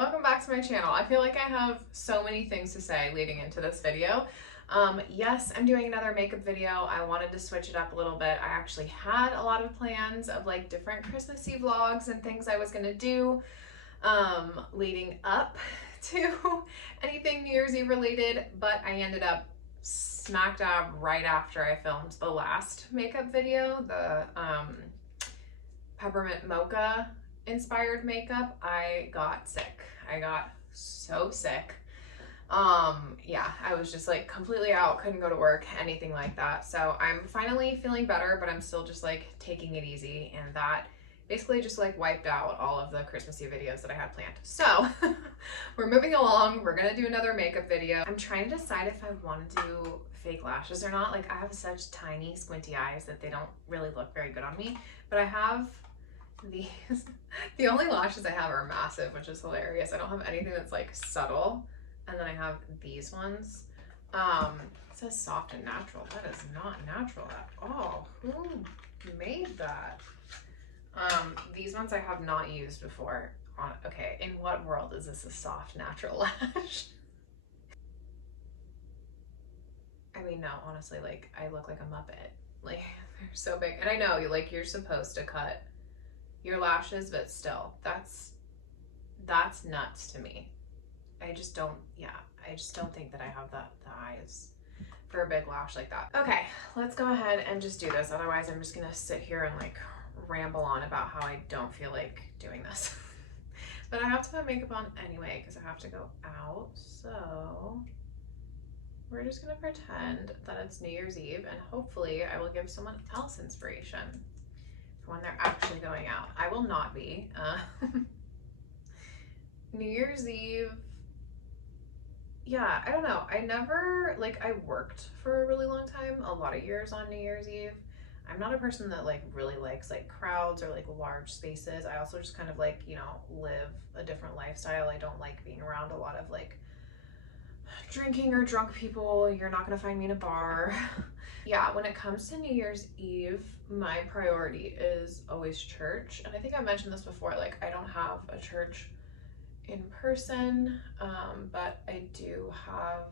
welcome back to my channel. I feel like I have so many things to say leading into this video. Yes, I'm doing another makeup video. I wanted to switch it up a little bit. I actually had a lot of plans of like different Christmassy vlogs and things I was gonna do leading up to anything New Year's Eve related, but I ended up smack dab right after I filmed the last makeup video, the peppermint mocha inspired makeup. I got sick. I got so sick. Yeah, I was just like completely out, couldn't go to work, anything like that. So I'm finally feeling better, but I'm still just like taking it easy, and that basically just like wiped out all of the Christmassy videos that I had planned. So we're moving along. We're gonna do another makeup video. I'm trying to decide if I want to do fake lashes or not. Like I have such tiny squinty eyes that they don't really look very good on me, but I have these. The only lashes I have are massive, which is hilarious. I don't have anything that's like subtle. And then I have these ones. It says soft and natural. That is not natural at all. Who made that? These ones I have not used before. Okay, in what world is this a soft natural lash? I mean, no, honestly, like I look like a Muppet. Like they're so big. And I know you're supposed to cut your lashes, but still, that's nuts to me. I just don't think that I have the eyes for a big lash like that. Okay, let's go ahead and just do this. Otherwise, I'm just gonna sit here and like ramble on about how I don't feel like doing this. But I have to put makeup on anyway because I have to go out. So we're just gonna pretend that it's New Year's Eve, and hopefully I will give someone else inspiration for when they're actually going out. I will not be. New Year's Eve, yeah, I don't know. I worked for a really long time, a lot of years on New Year's Eve. I'm not a person that like really likes like crowds or like large spaces. I also just kind of like, live a different lifestyle. I don't like being around a lot of like drinking or drunk people. You're not gonna find me in a bar. Yeah, when it comes to New Year's Eve, my priority is always church. And I think I mentioned this before, like I don't have a church in person, but I do have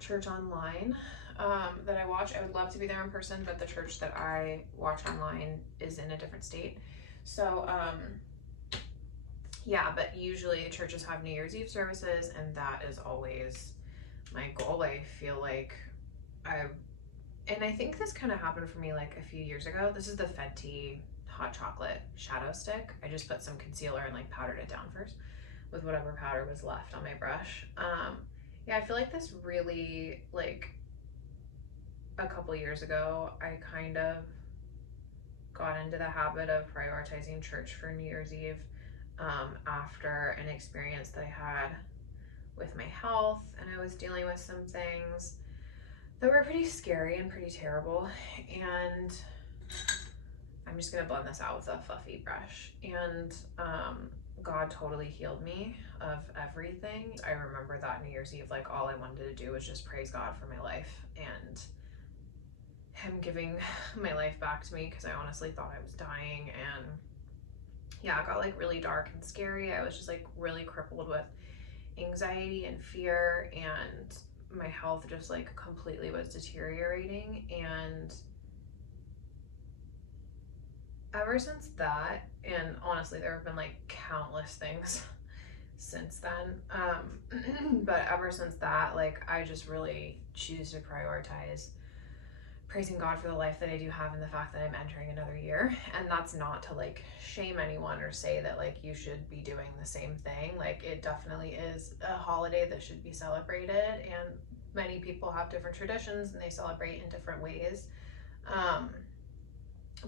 church online that I watch. I would love to be there in person, but the church that I watch online is in a different state. So yeah, but usually churches have New Year's Eve services, and that is always my goal. I feel like and I think this kind of happened for me like a few years ago. This is the Fenty hot chocolate shadow stick. I just put some concealer and like powdered it down first with whatever powder was left on my brush. Yeah, I feel like this really, like a couple years ago, I kind of got into the habit of prioritizing church for New Year's Eve after an experience that I had with my health, and I was dealing with some things that were pretty scary and pretty terrible. And I'm just gonna blend this out with a fluffy brush. And God totally healed me of everything. I remember that New Year's Eve, like all I wanted to do was just praise God for my life and him giving my life back to me, because I honestly thought I was dying. And yeah, it got like really dark and scary. I was just like really crippled with anxiety and fear, and my health just like completely was deteriorating. And ever since that, and honestly there have been like countless things since then, but ever since that, like I just really choose to prioritize praising God for the life that I do have and the fact that I'm entering another year. And that's not to like shame anyone or say that like you should be doing the same thing. Like it definitely is a holiday that should be celebrated, and many people have different traditions and they celebrate in different ways.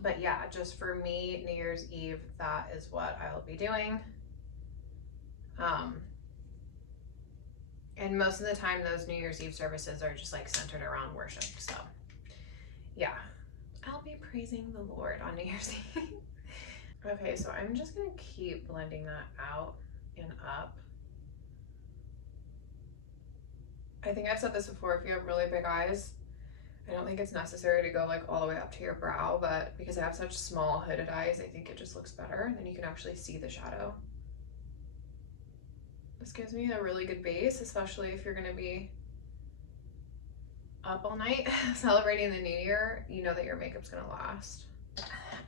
But yeah, just for me, New Year's Eve, that is what I'll be doing. And most of the time those New Year's Eve services are just like centered around worship. So yeah, I'll be praising the Lord on New Year's Eve. Okay, so I'm just gonna keep blending that out and up. I think I've said this before, if you have really big eyes, I don't think it's necessary to go like all the way up to your brow, but because I have such small hooded eyes, I think it just looks better, and then you can actually see the shadow. This gives me a really good base, especially if you're gonna be up all night celebrating the new year. You know that your makeup's gonna last.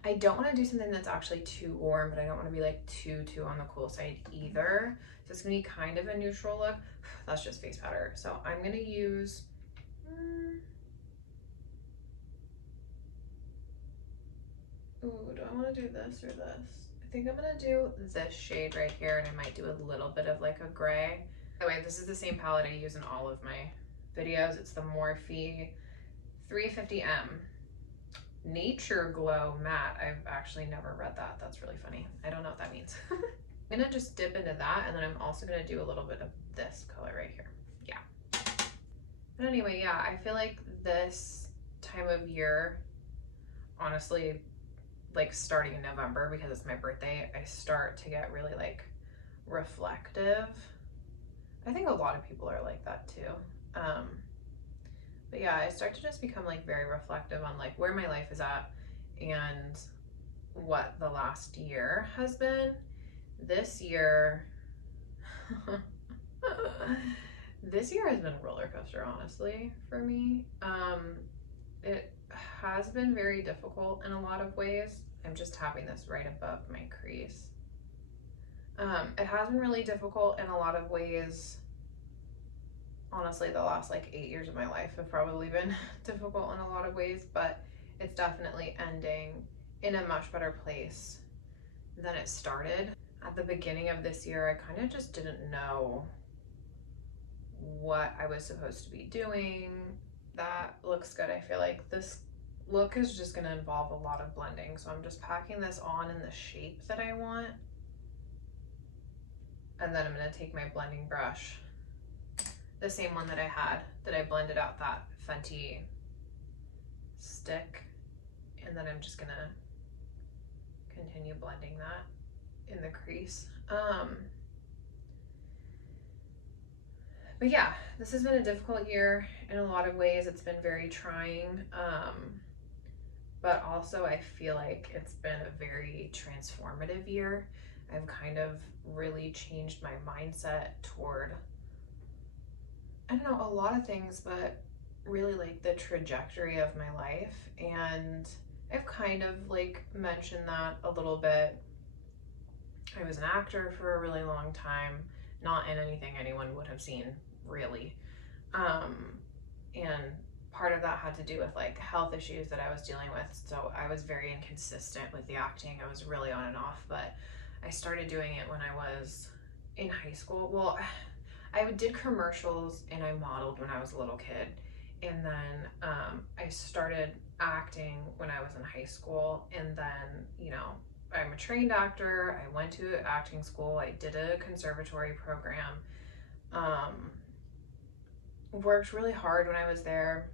I don't want to do something that's actually too warm, but I don't want to be like too on the cool side either. So it's gonna be kind of a neutral look. That's just face powder. So I'm gonna use ooh, do I want to do this or this? I think I'm gonna do this shade right here, and I might do a little bit of like a gray. By the way, this is the same palette I use in all of my videos. It's the Morphe 350M Nature Glow Matte. I've actually never read that. That's really funny. I don't know what that means. I'm gonna just dip into that, and then I'm also gonna do a little bit of this color right here. Yeah. But anyway, yeah, I feel like this time of year, honestly, like starting in November, because it's my birthday, I start to get really like reflective. I think a lot of people are like that too. But yeah, I start to just become like very reflective on like where my life is at and what the last year has been. This year, this year has been a roller coaster, honestly, for me. It has been very difficult in a lot of ways. I'm just tapping this right above my crease. It has been really difficult in a lot of ways. Honestly, the last like 8 years of my life have probably been difficult in a lot of ways, but it's definitely ending in a much better place than it started. At the beginning of this year, I kind of just didn't know what I was supposed to be doing. That looks good. I feel like this look is just going to involve a lot of blending, so I'm just packing this on in the shape that I want, and then I'm going to take my blending brush, the same one that I had that I blended out that Fenty stick, and then I'm just gonna continue blending that in the crease. But yeah, this has been a difficult year in a lot of ways. It's been very trying, but also I feel like it's been a very transformative year. I've kind of really changed my mindset toward, I don't know, a lot of things, but really like the trajectory of my life. And I've kind of like mentioned that a little bit. I was an actor for a really long time, not in anything anyone would have seen, really. And part of that had to do with like health issues that I was dealing with. So I was very inconsistent with the acting. I was really on and off, but I started doing it when I was in high school. Well, I did commercials and I modeled when I was a little kid. And then I started acting when I was in high school. And then, you know, I'm a trained actor. I went to acting school. I did a conservatory program. Worked really hard when I was there.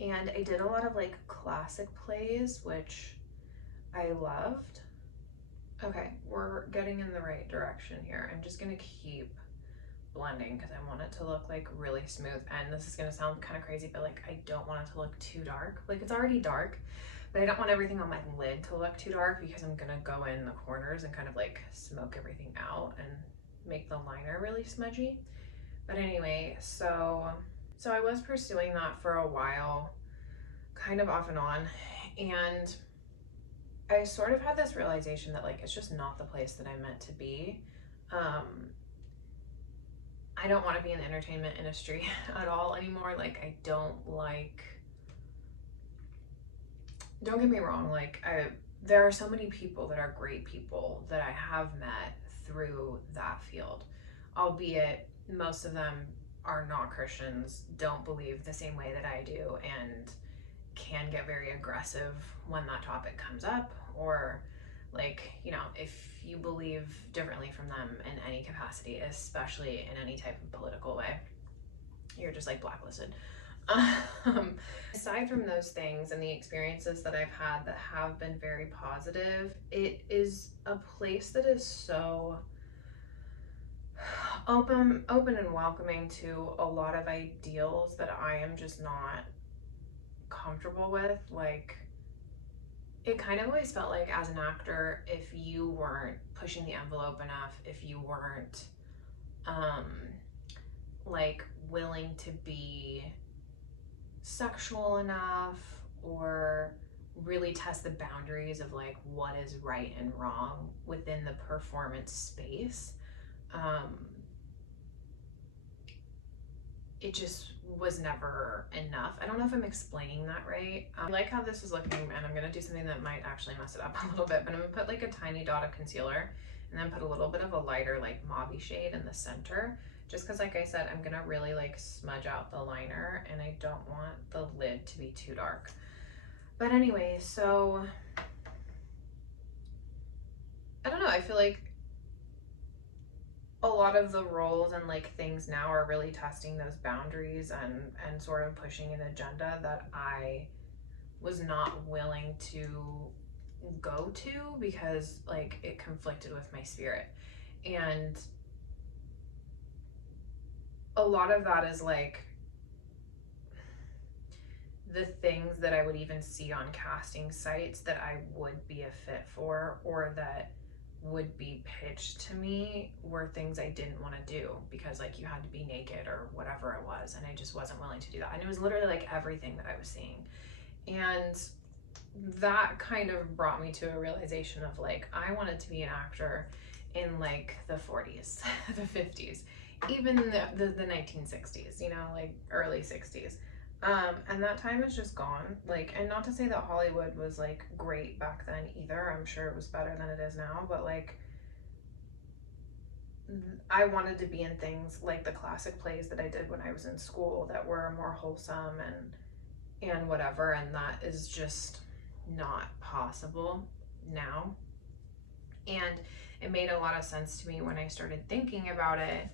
And I did a lot of like classic plays, which I loved. Okay, we're getting in the right direction here. I'm just gonna keep blending because I want it to look like really smooth. And this is gonna sound kind of crazy, but like I don't want it to look too dark. Like it's already dark, but I don't want everything on my lid to look too dark because I'm gonna go in the corners and kind of like smoke everything out and make the liner really smudgy. But anyway, so I was pursuing that for a while, kind of off and on, and I sort of had this realization that like it's just not the place that I'm meant to be. I don't want to be in the entertainment industry at all anymore. Like I don't get me wrong, like there are so many people that are great people that I have met through that field, albeit most of them are not Christians, don't believe the same way that I do, and can get very aggressive when that topic comes up, or like, you know, if you believe differently from them in any capacity, especially in any type of political way, you're just like blacklisted. Aside from those things and the experiences that I've had that have been very positive, it is a place that is so open and welcoming to a lot of ideals that I am just not comfortable with. Like, it kind of always felt like as an actor, if you weren't pushing the envelope enough, if you weren't like willing to be sexual enough or really test the boundaries of like what is right and wrong within the performance space. It just was never enough. I don't know if I'm explaining that right. I like how this is looking, and I'm gonna do something that might actually mess it up a little bit, but I'm gonna put like a tiny dot of concealer and then put a little bit of a lighter like mauvey shade in the center, just because like I said, I'm gonna really like smudge out the liner and I don't want the lid to be too dark. But anyway, so I don't know, I feel like a lot of the roles and like things now are really testing those boundaries and sort of pushing an agenda that I was not willing to go to because like it conflicted with my spirit. And a lot of that is like the things that I would even see on casting sites that I would be a fit for or that would be pitched to me were things I didn't want to do because like you had to be naked or whatever it was, and I just wasn't willing to do that. And it was literally like everything that I was seeing. And that kind of brought me to a realization of like I wanted to be an actor in like the 40s, the 50s, even the 1960s, you know, like early 60s. And that time is just gone. Like, and not to say that Hollywood was like great back then either. I'm sure it was better than it is now, but like I wanted to be in things like the classic plays that I did when I was in school that were more wholesome and whatever, and that is just not possible now. And it made a lot of sense to me when I started thinking about it.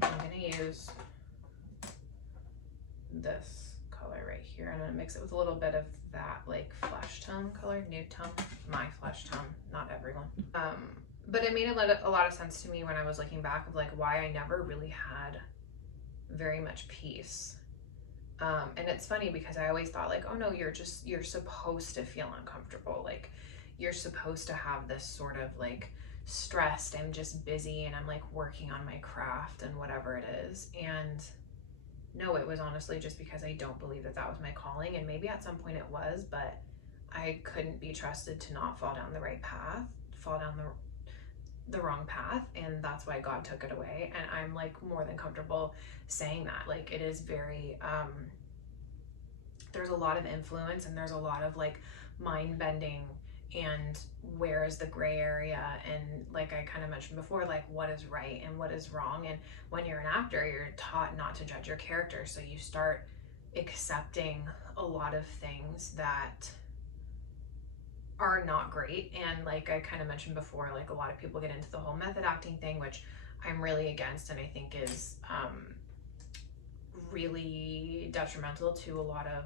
I'm gonna use this color right here, and I'm gonna mix it with a little bit of that like flesh tone color, nude tone, my flesh tone, not everyone. But it made a lot of sense to me when I was looking back of like why I never really had very much peace. And it's funny because I always thought like, oh no, you're supposed to feel uncomfortable. Like you're supposed to have this sort of like stressed, I'm just busy and I'm like working on my craft and whatever it is. And no, it was honestly just because I don't believe that that was my calling. And maybe at some point it was, but I couldn't be trusted to not fall down the right path, fall down the wrong path, and that's why God took it away. And I'm like more than comfortable saying that. Like it is very there's a lot of influence and there's a lot of like mind bending and where is the gray area, and like I kind of mentioned before, like what is right and what is wrong. And when you're an actor, you're taught not to judge your character, so you start accepting a lot of things that are not great. And like I kind of mentioned before, like a lot of people get into the whole method acting thing, which I'm really against and I think is really detrimental to a lot of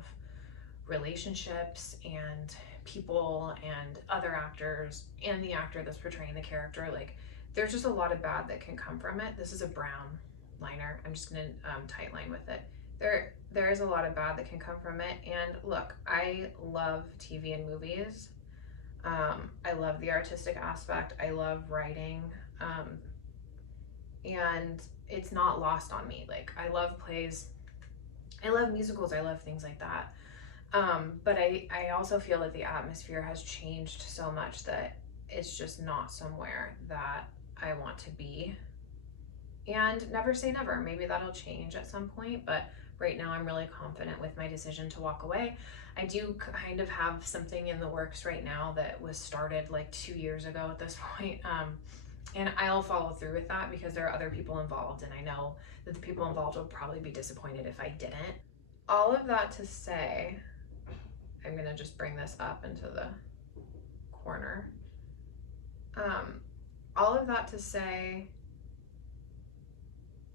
relationships and people and other actors and the actor that's portraying the character. Like there's just a lot of bad that can come from it. This is a brown liner. I'm just gonna tight line with it. There is a lot of bad that can come from it. And look, I love TV and movies. I love the artistic aspect. I love writing. And it's not lost on me. Like I love plays, I love musicals, I love things like that. But I also feel that the atmosphere has changed so much that it's just not somewhere that I want to be. And never say never. Maybe that'll change at some point, but right now I'm really confident with my decision to walk away. I do kind of have something in the works right now that was started like 2 years ago at this point. And I'll follow through with that because there are other people involved, and I know that the people involved would probably be disappointed if I didn't. All of that to say, I'm gonna just bring this up into the corner. All of that to say,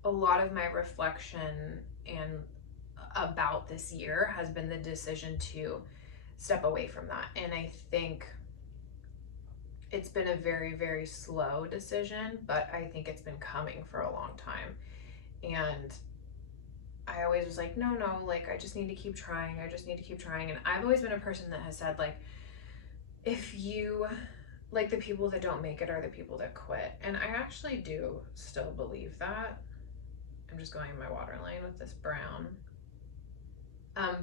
a lot of my reflection and about this year has been the decision to step away from that. And I think it's been a very, very slow decision, but I think it's been coming for a long time. And I always was like, no, like I just need to keep trying. I just need to keep trying. And I've always been a person that has said like, if you like the people that don't make it are the people that quit. And I actually do still believe that. I'm just going in my waterline with this brown.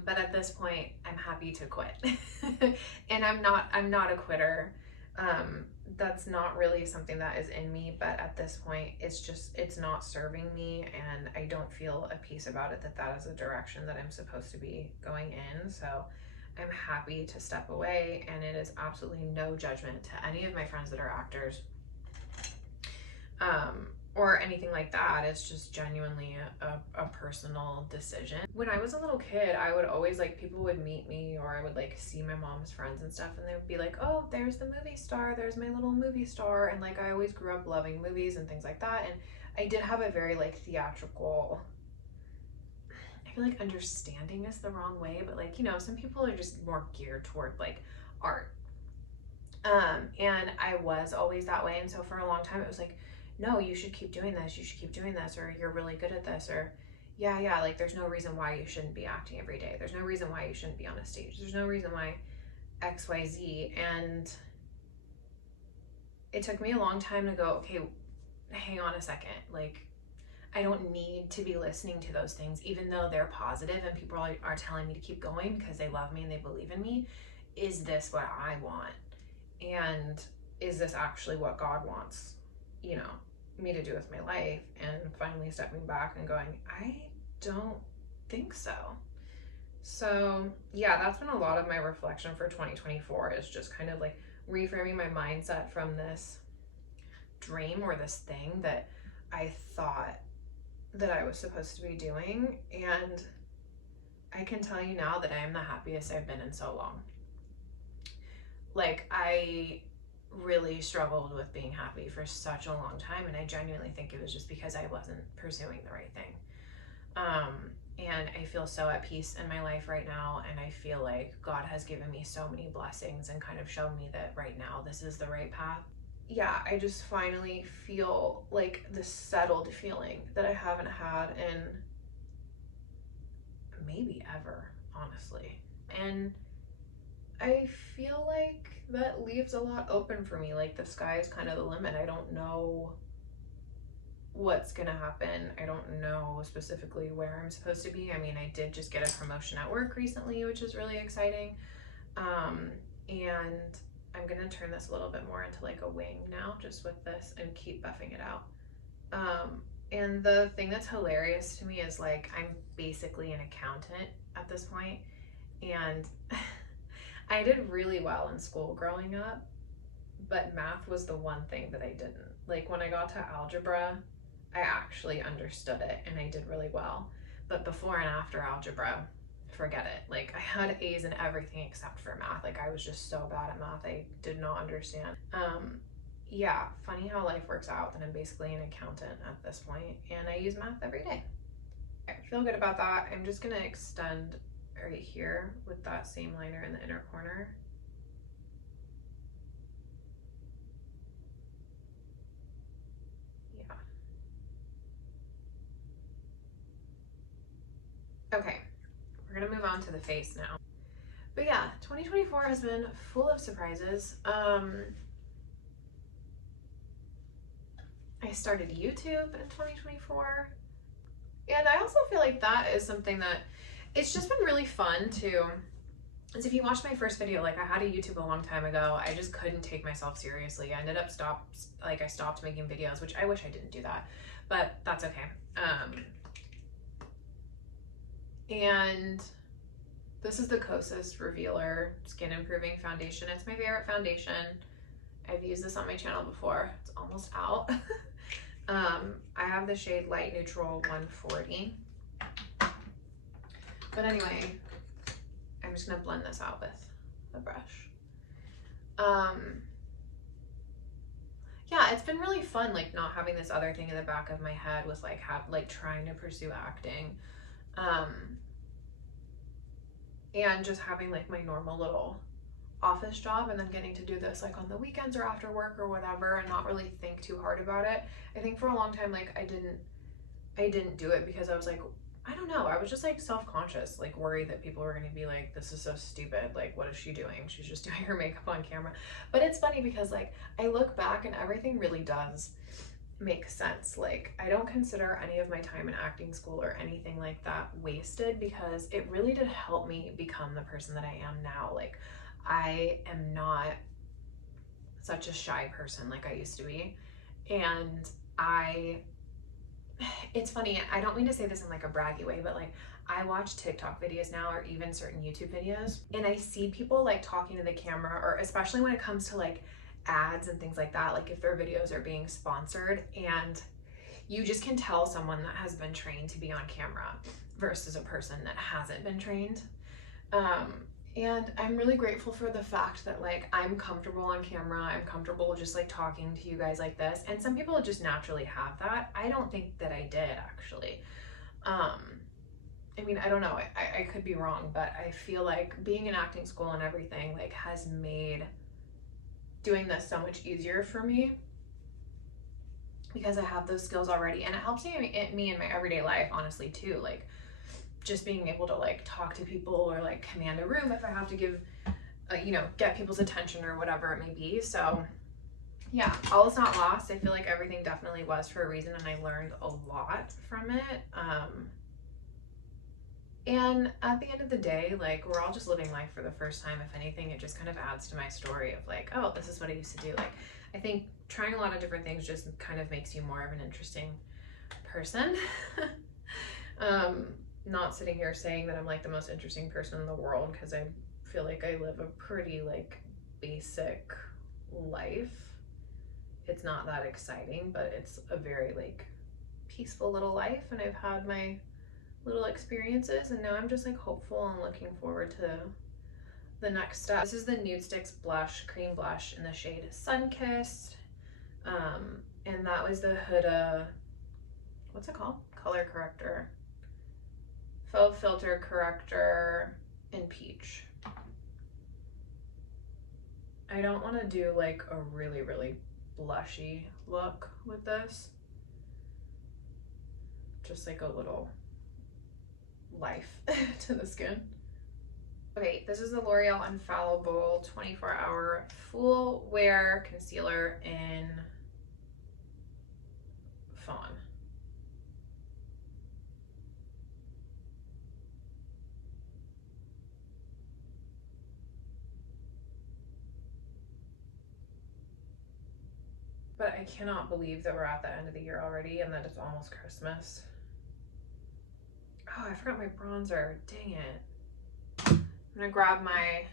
But at this point, I'm happy to quit. And I'm not a quitter. That's not really something that is in me, but at this point, it's not serving me, and I don't feel a peace about it, that is a direction that I'm supposed to be going in. So I'm happy to step away, and it is absolutely no judgment to any of my friends that are actors. Or anything like that. It's just genuinely a personal decision. When I was a little kid, I would always, like, people would meet me, or I would like see my mom's friends and stuff, and they would be like, oh, there's the movie star, there's my little movie star. And like, I always grew up loving movies and things like that, and I did have a very like theatrical, I feel like understanding is the wrong way, but like, you know, some people are just more geared toward like art. And I was always that way, and so for a long time it was like, no, you should keep doing this, you should keep doing this, or you're really good at this, or yeah, like there's no reason why you shouldn't be acting every day, there's no reason why you shouldn't be on a stage, there's no reason why XYZ. And it took me a long time to go, okay, hang on a second, like I don't need to be listening to those things, even though they're positive and people are telling me to keep going because they love me and they believe in me. Is this what I want? And is this actually what God wants, you know, me to do with my life? And finally stepping back and going, I don't think so. So yeah, that's been a lot of my reflection for 2024, is just kind of like reframing my mindset from this dream or this thing that I thought that I was supposed to be doing. And I can tell you now that I am the happiest I've been in so long. Like, I really struggled with being happy for such a long time, and I genuinely think it was just because I wasn't pursuing the right thing. And I feel so at peace in my life right now, and I feel like God has given me so many blessings and kind of shown me that right now this is the right path. Yeah, I just finally feel like this settled feeling that I haven't had in maybe ever, honestly. And I feel like that leaves a lot open for me. Like, the sky is kind of the limit. I don't know what's gonna happen. I don't know specifically where I'm supposed to be. I mean, I did just get a promotion at work recently, which is really exciting. And I'm gonna turn this a little bit more into like a wing now, just with this, and keep buffing it out. And the thing that's hilarious to me is, like, I'm basically an accountant at this point, and I did really well in school growing up, but math was the one thing that I didn't. Like, when I got to algebra, I actually understood it and I did really well. But before and after algebra, forget it. Like, I had A's in everything except for math. Like, I was just so bad at math. I did not understand. Yeah, funny how life works out, that I'm basically an accountant at this point, and I use math every day. I feel good about that. I'm just gonna extend right here with that same liner in the inner corner. Yeah. Okay, we're gonna move on to the face now. But yeah, 2024 has been full of surprises. I started YouTube in 2024. And I also feel like that is something that it's just been really fun to, as if you watched my first video, like, I had a YouTube a long time ago. I just couldn't take myself seriously. I ended up I stopped making videos, which I wish I didn't do that, but that's okay. And this is the Kosas Revealer Skin Improving Foundation. It's my favorite foundation. I've used this on my channel before. It's almost out. I have the shade Light Neutral 140. But anyway, I'm just gonna blend this out with the brush. Yeah, it's been really fun, like, not having this other thing in the back of my head with like trying to pursue acting. And just having like my normal little office job, and then getting to do this like on the weekends or after work or whatever, and not really think too hard about it. I think for a long time, like, I didn't do it because I was like, I don't know, I was just like self-conscious, like worried that people were going to be like, this is so stupid, like what is she doing, she's just doing her makeup on camera. But it's funny because like I look back and everything really does make sense. Like I don't consider any of my time in acting school or anything like that wasted, because it really did help me become the person that I am now. Like I am not such a shy person like I used to be, and it's funny, I don't mean to say this in like a braggy way, but like I watch TikTok videos now or even certain YouTube videos, and I see people like talking to the camera, or especially when it comes to like ads and things like that, like if their videos are being sponsored, and you just can tell someone that has been trained to be on camera versus a person that hasn't been trained. Um, and I'm really grateful for the fact that like I'm comfortable on camera. I'm comfortable just like talking to you guys like this. And some people just naturally have that. I don't think that I did actually. I mean, I don't know. I could be wrong, but I feel like being in acting school and everything like has made doing this so much easier for me, because I have those skills already, and it helps me in my everyday life, honestly, too. Like just being able to like talk to people or like command a room if I have to give, you know, get people's attention or whatever it may be. So yeah, all is not lost. I feel like everything definitely was for a reason, and I learned a lot from it. And at the end of the day, like we're all just living life for the first time. If anything, it just kind of adds to my story of like, oh, this is what I used to do. Like I think trying a lot of different things just kind of makes you more of an interesting person. Not sitting here saying that I'm like the most interesting person in the world, because I feel like I live a pretty like basic life. It's not that exciting, but it's a very like peaceful little life, and I've had my little experiences, and now I'm just like hopeful and looking forward to the next step. This is the Nude Sticks blush, cream blush in the shade Sunkissed. And that was the Huda, what's it called? Color corrector. Faux filter corrector in peach. I don't want to do like a really, really blushy look with this. Just like a little life to the skin. Okay, this is the L'Oreal Infallible 24-hour full wear concealer in Fawn. But I cannot believe that we're at the end of the year already and that it's almost Christmas. Oh, I forgot my bronzer. Dang it. I'm gonna grab my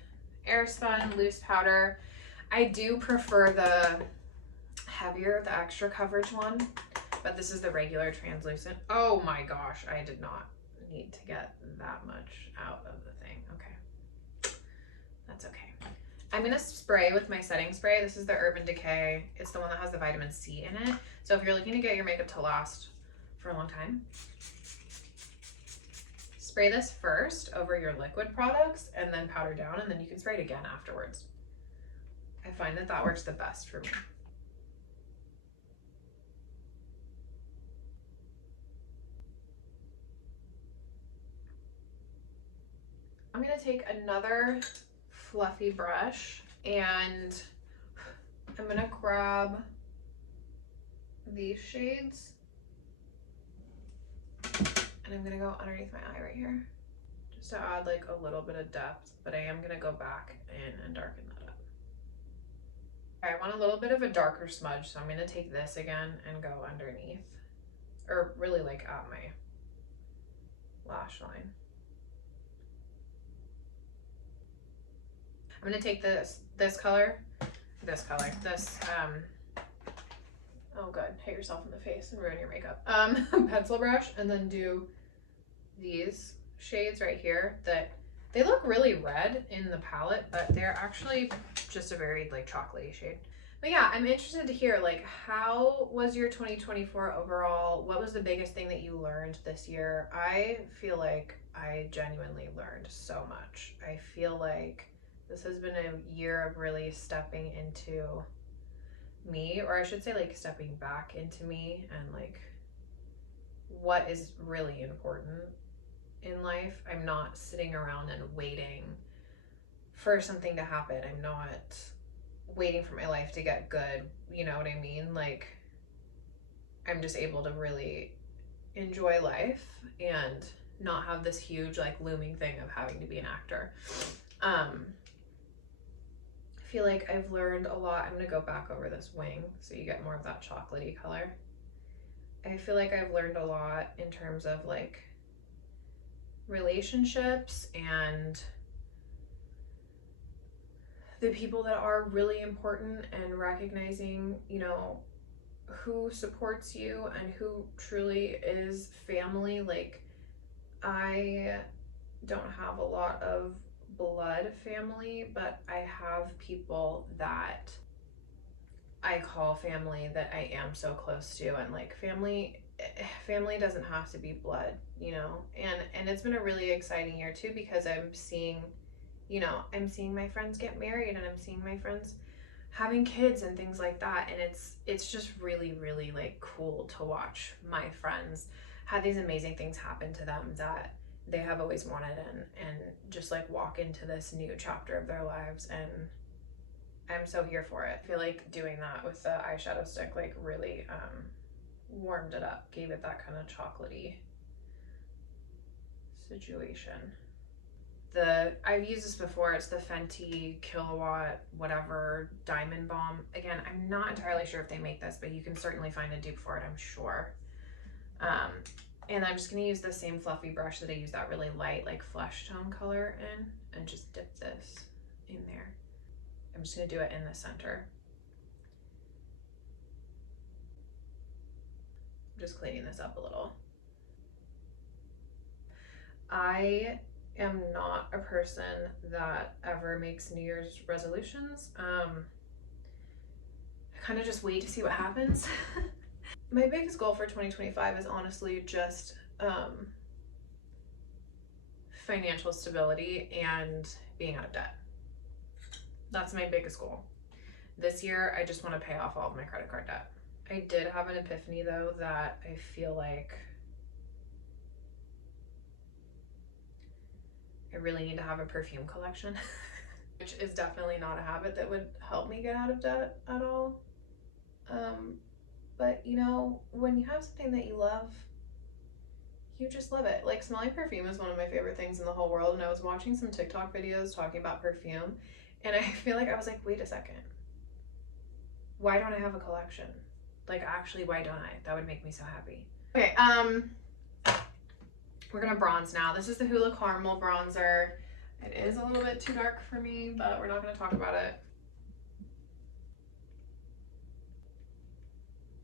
Airspun loose powder. I do prefer the heavier, the extra coverage one, but this is the regular translucent. Oh my gosh, I did not need to get that much out of the thing. Okay, that's okay. I'm gonna spray with my setting spray. This is the Urban Decay. It's the one that has the vitamin C in it. So if you're looking to get your makeup to last for a long time, spray this first over your liquid products and then powder down, and then you can spray it again afterwards. I find that that works the best for me. I'm gonna take another fluffy brush and I'm gonna grab these shades and I'm gonna go underneath my eye right here just to add like a little bit of depth, but I am gonna go back in and darken that up. Okay, I want a little bit of a darker smudge, so I'm gonna take this again and go underneath, or really like at my lash line. I'm gonna take this color, oh god, hit yourself in the face and ruin your makeup, pencil brush, and then do these shades right here that they look really red in the palette, but they're actually just a very like chocolatey shade. But yeah, I'm interested to hear like, how was your 2024 overall? What was the biggest thing that you learned this year? I feel like I genuinely learned so much. I feel like this has been a year of really stepping into me, or I should say like stepping back into me and like what is really important in life. I'm not sitting around and waiting for something to happen. I'm not waiting for my life to get good. You know what I mean? Like, I'm just able to really enjoy life and not have this huge like looming thing of having to be an actor. I feel like I've learned a lot. I'm gonna go back over this wing so you get more of that chocolatey color. I feel like I've learned a lot in terms of like relationships and the people that are really important, and recognizing, you know, who supports you and who truly is family. Like, I don't have a lot of blood family, but I have people that I call family that I am so close to. And like, family doesn't have to be blood, you know. And it's been a really exciting year too, because I'm seeing, you know, I'm seeing my friends get married, and I'm seeing my friends having kids and things like that. And it's just really, really like cool to watch my friends have these amazing things happen to them that they have always wanted, and just like walk into this new chapter of their lives. And I'm so here for it. I feel like doing that with the eyeshadow stick like really warmed it up, gave it that kind of chocolatey situation. I've used this before. It's the Fenty Kilowatt whatever Diamond Bomb. Again, I'm not entirely sure if they make this, but you can certainly find a dupe for it, I'm sure. And I'm just gonna use the same fluffy brush that I used that really light like flesh tone color in, and just dip this in there. I'm just gonna do it in the center. I'm just cleaning this up a little. I am not a person that ever makes New Year's resolutions. I kind of just wait to see what happens. My biggest goal for 2025 is honestly just financial stability and being out of debt. That's my biggest goal. This year, I just want to pay off all of my credit card debt. I did have an epiphany though, that I feel like I really need to have a perfume collection, which is definitely not a habit that would help me get out of debt at all. But you know, when you have something that you love, you just love it. Like, smelling perfume is one of my favorite things in the whole world. And I was watching some TikTok videos talking about perfume, and I feel like I was like, wait a second, why don't I have a collection? Like, actually, why don't I? That would make me so happy. Okay, we're gonna bronze now. This is the Hoola Caramel Bronzer. It is a little bit too dark for me, but we're not gonna talk about it.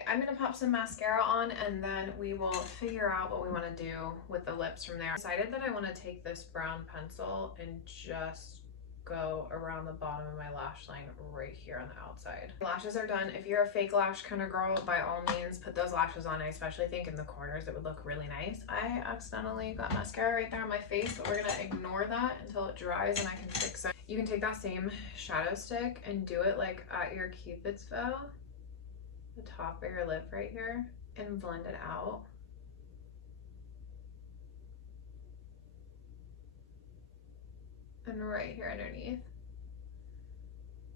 I'm gonna pop some mascara on, and then we will figure out what we wanna do with the lips from there. I decided that I wanna take this brown pencil and just go around the bottom of my lash line right here on the outside. Lashes are done. If you're a fake lash kind of girl, by all means put those lashes on. I especially think in the corners it would look really nice. I accidentally got mascara right there on my face, but we're gonna ignore that until it dries and I can fix it. You can take that same shadow stick and do it like at your cupid's bow, the top of your lip right here, and blend it out. And right here underneath.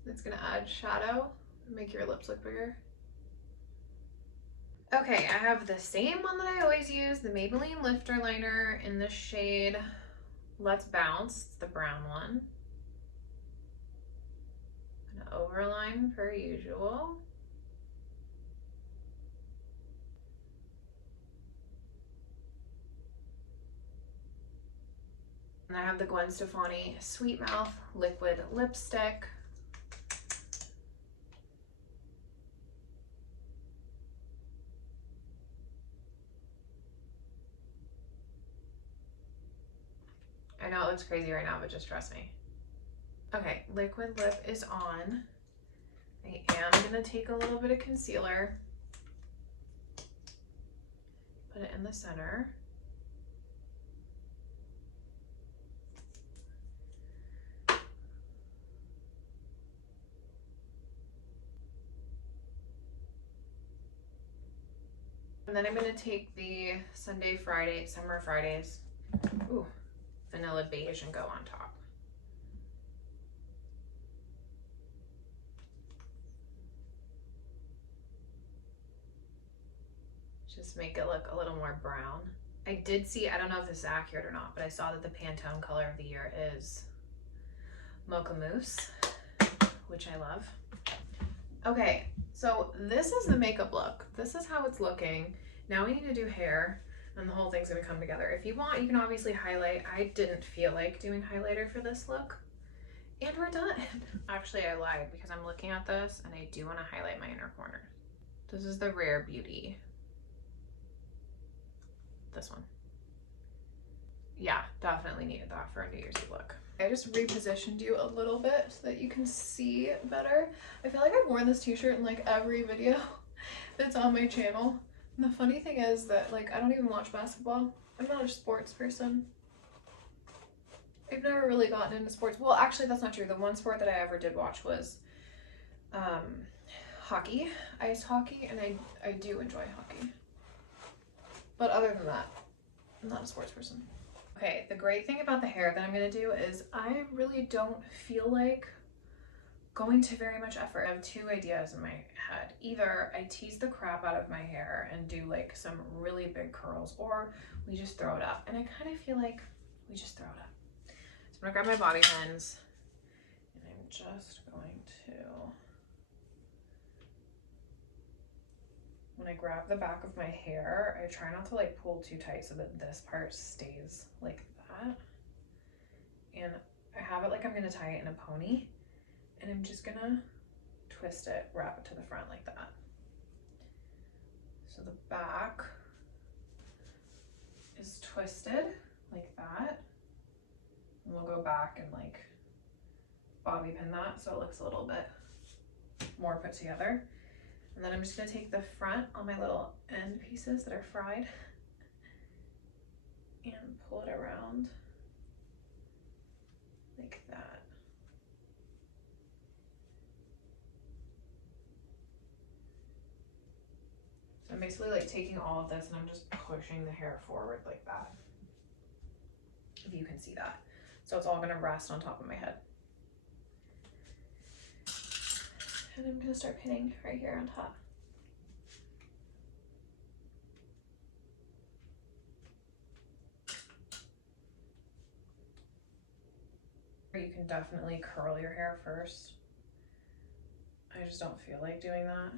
It's gonna add shadow and make your lips look bigger. Okay, I have the same one that I always use, the Maybelline Lifter Liner in the shade Let's Bounce. It's the brown one. I'm gonna overline per usual. And I have the Gwen Stefani Sweet Mouth Liquid Lipstick. I know it looks crazy right now, but just trust me. Okay, liquid lip is on. I am gonna take a little bit of concealer, put it in the center. And then I'm gonna take the Sunday Friday, Summer Fridays, ooh, vanilla beige and go on top. Just make it look a little more brown. I did see, I don't know if this is accurate or not, but I saw that the Pantone color of the year is Mocha Mousse, which I love. Okay, so this is the makeup look. This is how it's looking. Now we need to do hair, and the whole thing's gonna come together. If you want, you can obviously highlight. I didn't feel like doing highlighter for this look. And we're done. Actually, I lied because I'm looking at this and I do want to highlight my inner corner. This is the Rare Beauty. This one. Yeah, definitely needed that for a New Year's Eve look. I just repositioned you a little bit so that you can see better. I feel like I've worn this t-shirt in like every video that's on my channel. And the funny thing is that like I don't even watch basketball. I'm not a sports person. I've never really gotten into sports. Well, actually that's not true. The one sport that I ever did watch was hockey, ice hockey, and I do enjoy hockey. But other than that, I'm not a sports person. Okay, the great thing about the hair that I'm gonna do is I really don't feel like going to very much effort. I have two ideas in my head. Either I tease the crap out of my hair and do like some really big curls, or we just throw it up. And I kind of feel like we just throw it up. So I'm gonna grab my bobby pins and I'm just going to, when I grab the back of my hair, I try not to like pull too tight so that this part stays like that. And I have it like I'm gonna tie it in a pony, and I'm just gonna twist it, wrap it to the front like that. So the back is twisted like that. And we'll go back and like bobby pin that so it looks a little bit more put together. And then I'm just gonna take the front on my little end pieces that are fried and pull it around like that. So I'm basically like taking all of this and I'm just pushing the hair forward like that, if you can see that. So it's all gonna rest on top of my head. And I'm gonna start pinning right here on top. You can definitely curl your hair first. I just don't feel like doing that.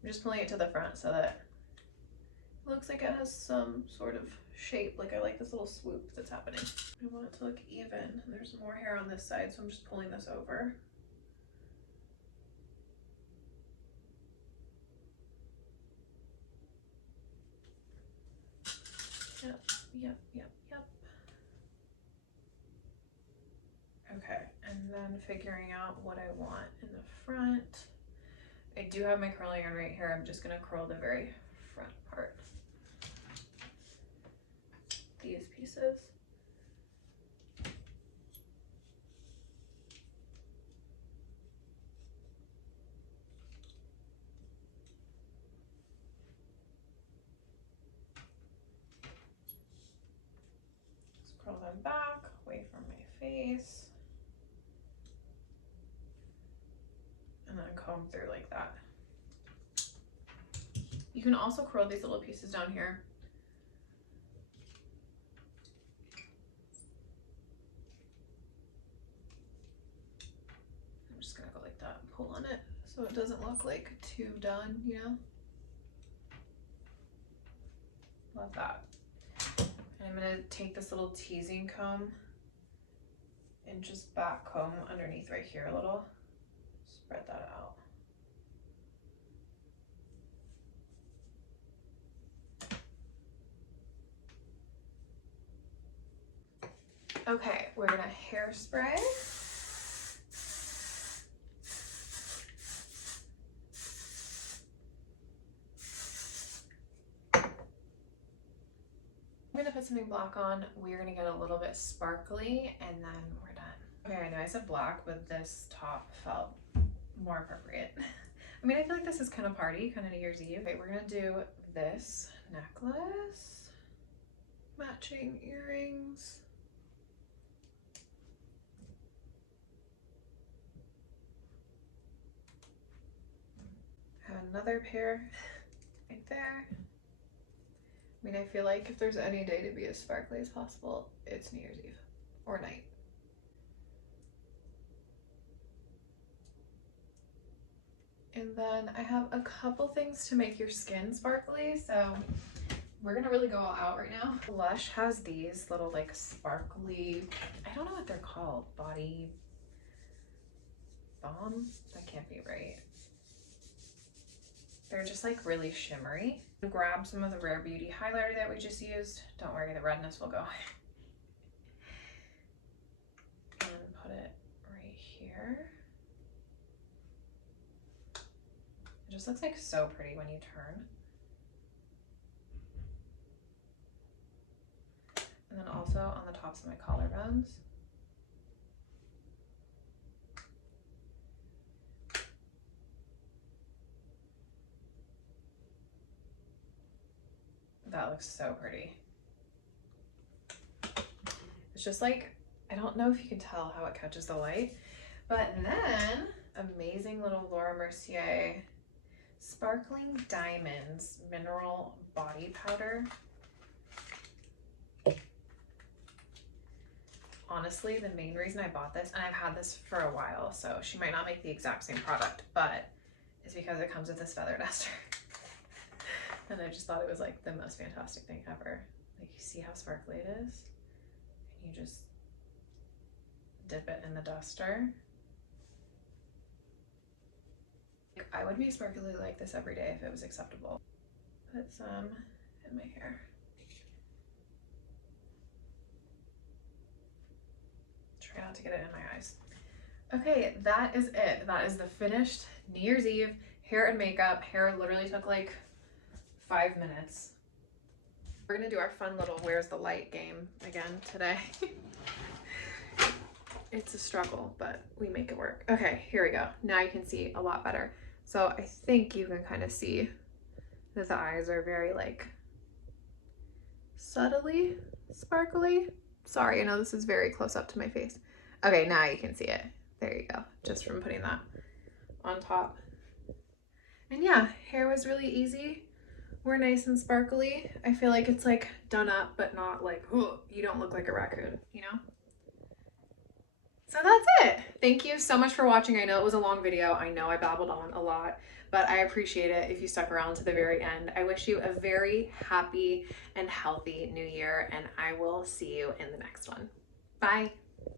I'm just pulling it to the front so that it looks like it has some sort of shape. Like I like this little swoop that's happening. I want it to look even. And there's more hair on this side, so I'm just pulling this over. Yep, yep, yep, yep. Okay, and then figuring out what I want in the front. I do have my curling iron right here. I'm just gonna curl the very front part. These pieces. Just curl them back, away from my face. And then comb through like that. You can also curl these little pieces down here. I'm just gonna go like that and pull on it so it doesn't look like too done, you know? Love that. And I'm gonna take this little teasing comb and just back comb underneath right here a little. Spread that out. Okay, we're gonna hairspray. I'm gonna put something black on. We're gonna get a little bit sparkly and then we're done. Okay, I know I said black, but this top felt more appropriate. I mean, I feel like this is kind of party, kind of New Year's Eve. Okay, we're gonna do this necklace, matching earrings. Have another pair right there. I mean, I feel like if there's any day to be as sparkly as possible, it's New Year's Eve or night. And then I have a couple things to make your skin sparkly, so we're gonna really go all out right now. Lush has these little like sparkly, I don't know what they're called, body balm? That can't be right. They're just like really shimmery. Grab some of the Rare Beauty highlighter that we just used. Don't worry, the redness will go. And put it right here. It just looks like so pretty when you turn. And then also on the tops of my collarbones. That looks so pretty. It's just like, I don't know if you can tell how it catches the light, but then amazing little Laura Mercier Sparkling Diamonds Mineral Body Powder. Honestly, the main reason I bought this, and I've had this for a while, so she might not make the exact same product, but it's because it comes with this feather duster. And I just thought it was like the most fantastic thing ever. Like, you see how sparkly it is? And you just dip it in the duster. I would be sparkly like this every day if it was acceptable. Put some in my hair. Try not to get it in my eyes. Okay, that is it. That is the finished New Year's Eve hair and makeup. Hair literally took like 5 minutes. We're gonna do our fun little where's the light game again today. It's a struggle, but we make it work. Okay, here we go. Now you can see a lot better. So I think you can kind of see that the eyes are very like subtly sparkly. Sorry, I know this is very close up to my face. Okay, now you can see it. There you go, just from putting that on top. And yeah, hair was really easy. We're nice and sparkly. I feel like it's like done up, but not like, oh, you don't look like a raccoon, you know? So that's it. Thank you so much for watching. I know it was a long video. I know I babbled on a lot, but I appreciate it if you stuck around to the very end. I wish you a very happy and healthy new year, and I will see you in the next one. Bye.